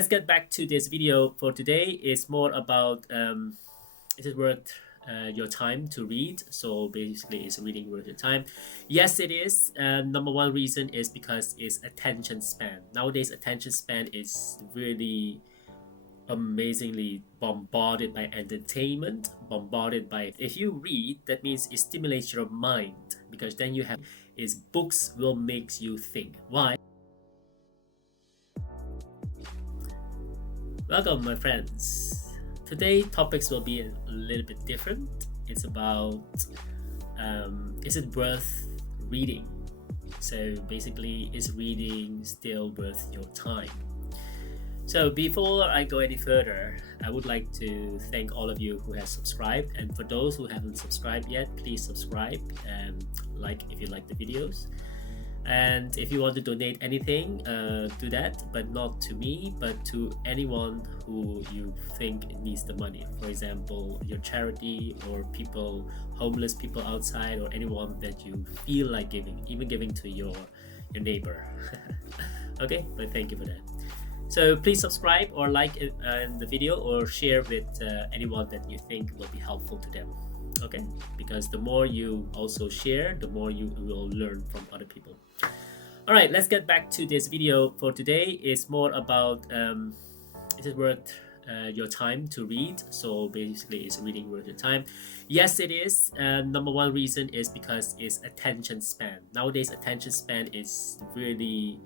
Let's get back to this video for today. It's more about is it worth your time to read? So basically, is reading worth your time? Yes, it is. Number one reason is because it's attention span. Nowadays, attention span is really amazingly bombarded by entertainment, bombarded by, if you read, that means it stimulates your mind, because then you have is books will make you think. Why? Welcome, my friends. Today topics will be a little bit different. It's about is it worth reading? So basically, is reading still worth your time? So before I go any further, I would like to thank all of you who have subscribed, and for those who haven't subscribed yet, please subscribe and like if you like the videos. And if you want to donate anything, do that, but not to me, but to anyone who you think needs the money. For example, your charity, or people, homeless people outside, or anyone that you feel like giving, even giving to your neighbor. Okay, but thank you for that. So please subscribe or like it, the video, or share with anyone that you think will be helpful to them. Okay, because the more you also share, the more you will learn from other people. All right, let's get back to this video for today. It's more about is it worth your time to read? So basically, is reading worth your time? Yes, it is. Number one reason is because it's attention span. Nowadays, attention span is really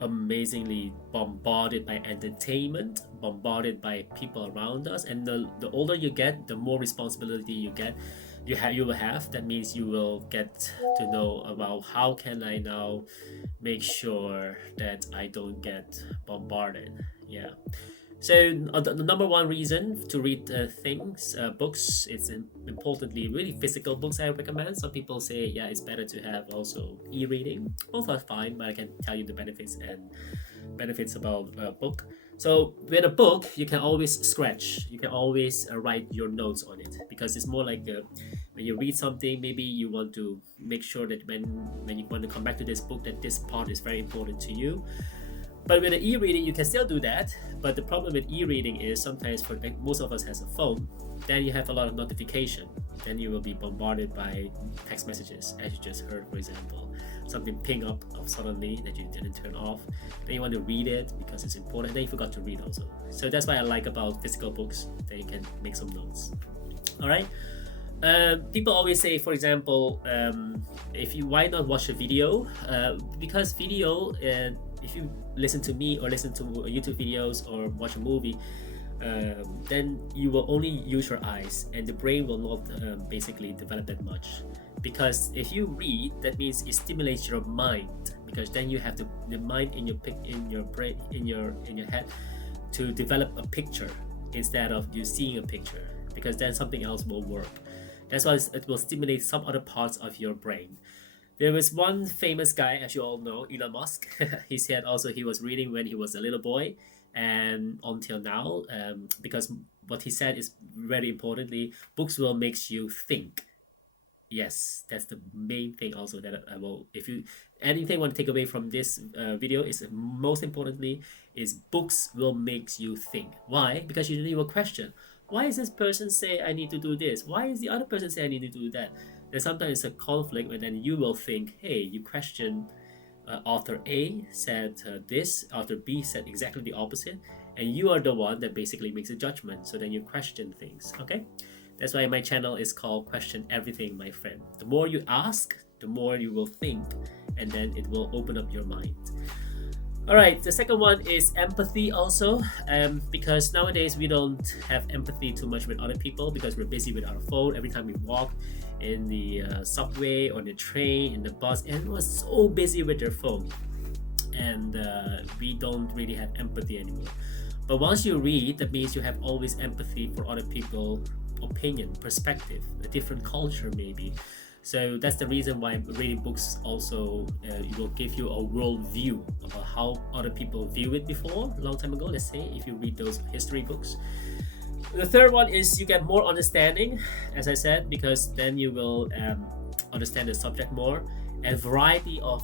amazingly bombarded by entertainment, bombarded by people around us, and the older you get, the more responsibility you will have. That means you will get to know about how can I now make sure that I don't get bombarded. Yeah. So the number one reason to read books, it's importantly really physical books I recommend. Some people say, yeah, it's better to have also e-reading. Both are fine, but I can tell you the benefits about a book. So with a book, you can always scratch. You can always write your notes on it, because it's more like when you read something, maybe you want to make sure that when you want to come back to this book, that this part is very important to you. But with the e-reading, you can still do that. But the problem with e-reading is sometimes, for most of us has a phone, then you have a lot of notification. Then you will be bombarded by text messages, as you just heard, for example. Something ping up suddenly that you didn't turn off. Then you want to read it because it's important. Then you forgot to read also. So that's why I like about physical books, that you can make some notes. All right. People always say, for example, why not watch a video? Because video, if you listen to me or listen to YouTube videos or watch a movie, then you will only use your eyes, and the brain will not basically develop that much. Because if you read, that means it stimulates your mind, because then you have the mind in your brain, in your head, to develop a picture instead of you seeing a picture, because then something else will work. That's why it will stimulate some other parts of your brain. There was one famous guy, as you all know, Elon Musk. He said also he was reading when he was a little boy, and until now, because what he said is very importantly, books will make you think. Yes, that's the main thing also that I will, if you anything want to take away from this video, is most importantly is books will make you think. Why? Because you will question, why is this person say I need to do this? Why is the other person say I need to do that? Then sometimes it's a conflict, where then you will think, hey, you question author A said this, author B said exactly the opposite, and you are the one that basically makes a judgment. So then you question things. Okay, that's why my channel is called Question Everything, My Friend. The more you ask, the more you will think, and then it will open up your mind. All right, the second one is empathy also, because nowadays we don't have empathy too much with other people, because we're busy with our phone. Every time we walk in the subway or the train, in the bus, everyone's so busy with their phone, and we don't really have empathy anymore. But once you read, that means you have always empathy for other people's opinion, perspective, a different culture maybe. So that's the reason why reading books also it will give you a world view about how other people view it before, a long time ago, let's say, if you read those history books. The third one is you get more understanding, as I said, because then you will understand the subject more, and variety of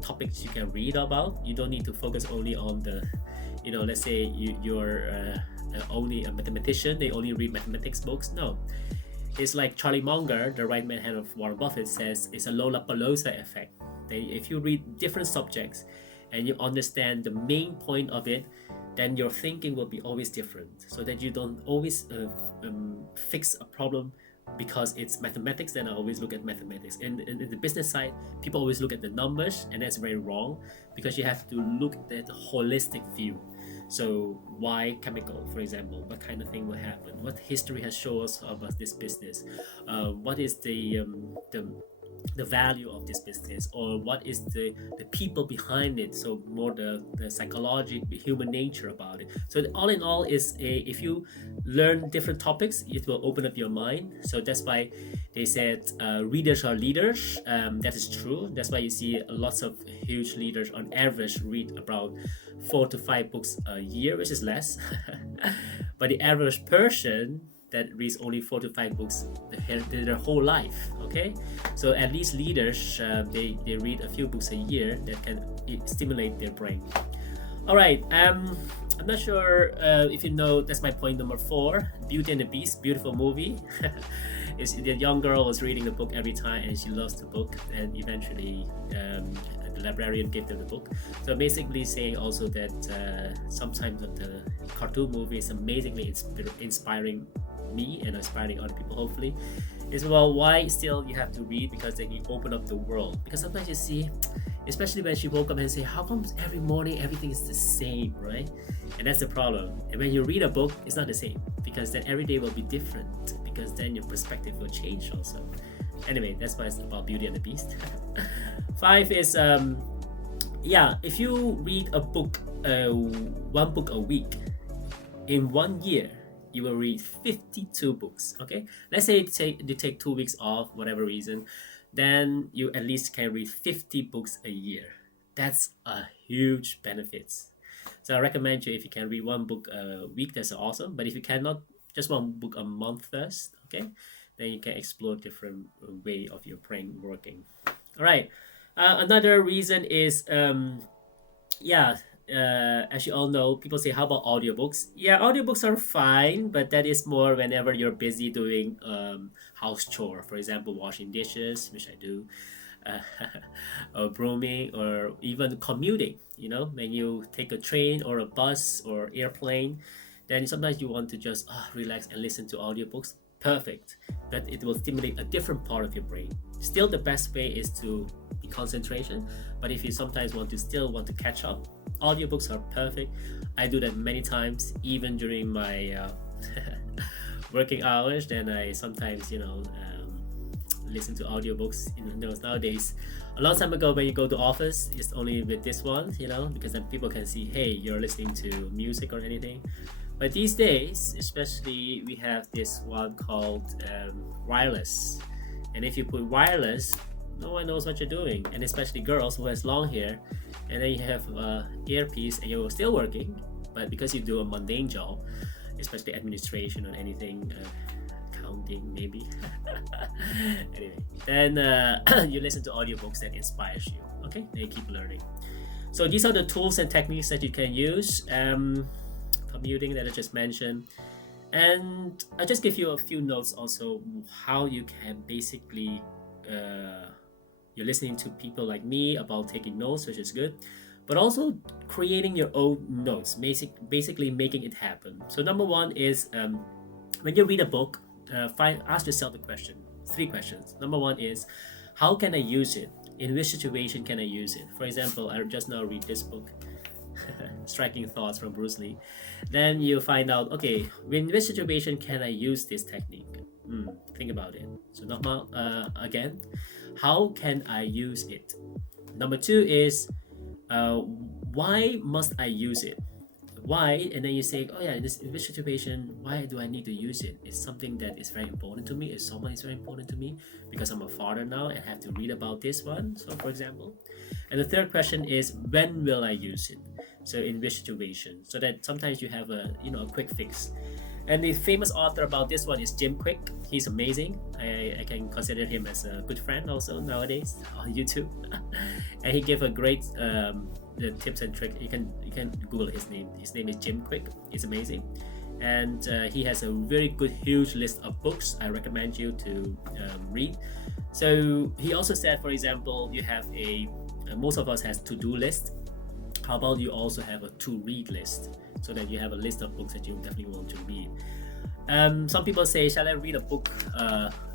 topics you can read about. You don't need to focus only on the let's say you're only a mathematician, they only read mathematics books. No, it's like Charlie Munger, the right hand of Warren Buffett, says it's a Lollapalooza effect. If you read different subjects and you understand the main point of it, then your thinking will be always different, so that you don't always fix a problem because it's mathematics. Then I always look at mathematics. And in the business side, people always look at the numbers, and that's very wrong, because you have to look at the holistic view. So why chemical, for example? What kind of thing will happen? What history has shown us about this business? What is the value of this business, or what is the people behind it? So more the psychology, the human nature about it. So all in all, if you learn different topics, it will open up your mind. So that's why they said readers are leaders. That is true. That's why you see lots of huge leaders on average read about 4 to 5 books a year, which is less. But the average person that reads only 4 to 5 books their whole life. Okay, so at least leaders, they read a few books a year that can stimulate their brain. All right, I'm not sure if you know, that's my point number 4, Beauty and the Beast, beautiful movie. The young girl was reading the book every time, and she loves the book, and eventually the librarian gave them the book. So basically saying also that sometimes the cartoon movie is amazingly inspiring me and inspiring other people, hopefully. Is, well, why still you have to read? Because then you open up the world. Because sometimes you see, especially when she woke up and say, how come every morning everything is the same, right? And that's the problem. And when you read a book, it's not the same, because then every day will be different, because then your perspective will change also. Anyway, that's why it's about Beauty and the Beast. 5 is if you read a book, one book a week, in 1 year you will read 52 books. Okay, let's say you take 2 weeks off, whatever reason, then you at least can read 50 books a year. That's a huge benefit. So I recommend you, if you can read 1 book a week, that's awesome. But if you cannot, just 1 book a month first, okay, then you can explore different way of your brain working. All right, another reason is as you all know, people say, how about audiobooks? Yeah, audiobooks are fine, but that is more whenever you're busy doing house chore, for example, washing dishes, which I do, or brooming, or even commuting. When you take a train or a bus or airplane, then sometimes you want to just relax and listen to audiobooks. Perfect, but it will stimulate a different part of your brain. Still, the best way is to be concentration, but if you sometimes want to catch up, audiobooks are perfect. I do that many times, even during my working hours. Then I sometimes listen to audiobooks. Nowadays, a long time ago, when you go to office, it's only with this one, because then people can see, hey, you're listening to music or anything. But these days, especially, we have this one called wireless. And if you put wireless, no one knows what you're doing. And especially girls who has long hair, and then you have earpiece and you're still working, but because you do a mundane job, especially administration or anything, accounting maybe. Anyway, then you listen to audiobooks that inspires you. Okay, then you keep learning. So these are the tools and techniques that you can use. Commuting that I just mentioned, and I just give you a few notes also how you can basically you're listening to people like me about taking notes, which is good, but also creating your own notes, basically making it happen. So number 1 is when you read a book, ask yourself the question, 3 questions. Number 1 is, how can I use it? In which situation can I use it? For example, I just now read this book, Striking Thoughts from Bruce Lee. Then you find out, okay, in which situation can I use this technique? Think about it. So again, how can I use it? Number 2 is, why must I use it? Why? And then you say, oh yeah, in which situation, why do I need to use it? It's something that is very important to me. If someone is very important to me, because I'm a father now and have to read about this one, so for example. And the third question is, when will I use it? So in which situation? So that sometimes you have a quick fix. And the famous author about this one is Jim Quick. He's amazing. I can consider him as a good friend also nowadays on YouTube. And he gave a great the tips and tricks, you can Google his name. His name is Jim Quick. It's amazing, and he has a very good, huge list of books. I recommend you to read. So he also said, for example, you have most of us has to-do list. How about you also have a to-read list, so that you have a list of books that you definitely want to read. Some people say, shall I read a book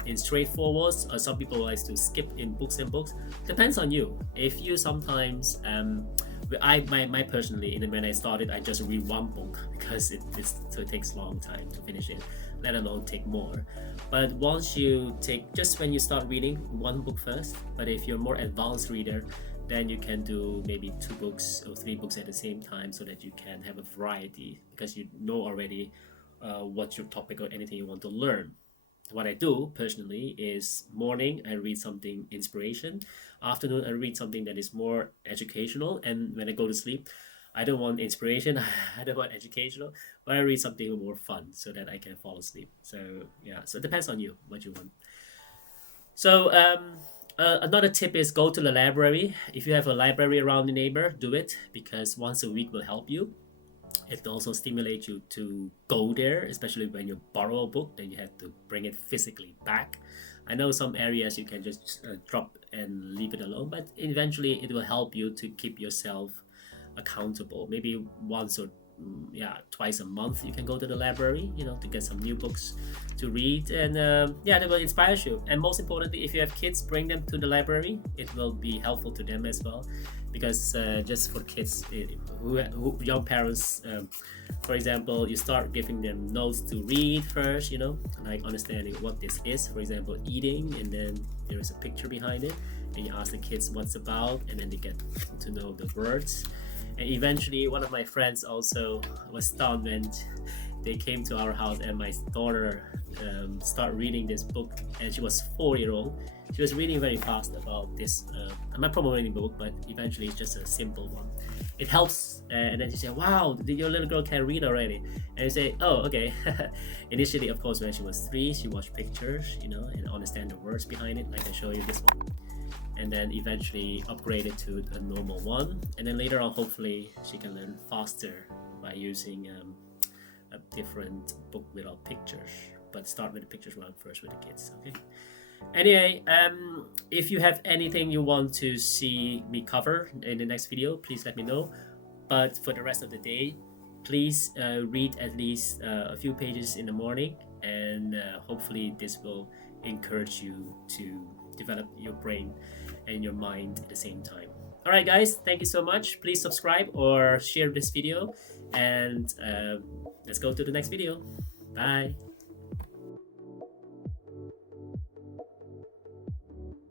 in straightforward, or some people like to skip in books and books. Depends on you. If you sometimes my personally, when I started, I just read one book because it takes a long time to finish it, let alone take more. But once you take, just when you start reading, one book first. But if you're more advanced reader, then you can do maybe 2 books or 3 books at the same time, so that you can have a variety, because you know already what's your topic or anything you want to learn. What I do personally is morning I read something inspiration, afternoon I read something that is more educational, and when I go to sleep, I don't want inspiration, I don't want educational, but I read something more fun so that I can fall asleep. So yeah, so it depends on you what you want. So another tip is go to the library. If you have a library around the neighbor, do it, because once a week will help you. It also stimulates you to go there, especially when you borrow a book, then you have to bring it physically back. I know some areas you can just drop and leave it alone, but eventually it will help you to keep yourself accountable. Maybe once or twice a month you can go to the library, to get some new books to read, and that will inspire you. And most importantly, if you have kids, bring them to the library. It will be helpful to them as well, because just for kids young parents, for example, you start giving them notes to read first, like understanding what this is, for example, eating, and then there is a picture behind it, and you ask the kids what's about, and then they get to know the words. And eventually, one of my friends also was stunned when they came to our house, and my daughter started reading this book, and she was 4-year-old. She was reading very fast about this. I'm not promoting the book, but eventually it's just a simple one. It helps, and then she said, "Wow, your little girl can read already." And you say, "Oh, okay." Initially, of course, when she was 3, she watched pictures, and understand the words behind it, like I show you this one. And then eventually upgraded to a normal one, and then later on, hopefully, she can learn faster by using a different book without pictures. But start with the pictures one first with the kids, okay? Anyway, if you have anything you want to see me cover in the next video, please let me know. But for the rest of the day, please read at least a few pages in the morning, and hopefully this will encourage you to develop your brain and your mind at the same time. All right, guys, thank you so much. Please subscribe or share this video, and let's go to the next video. Bye.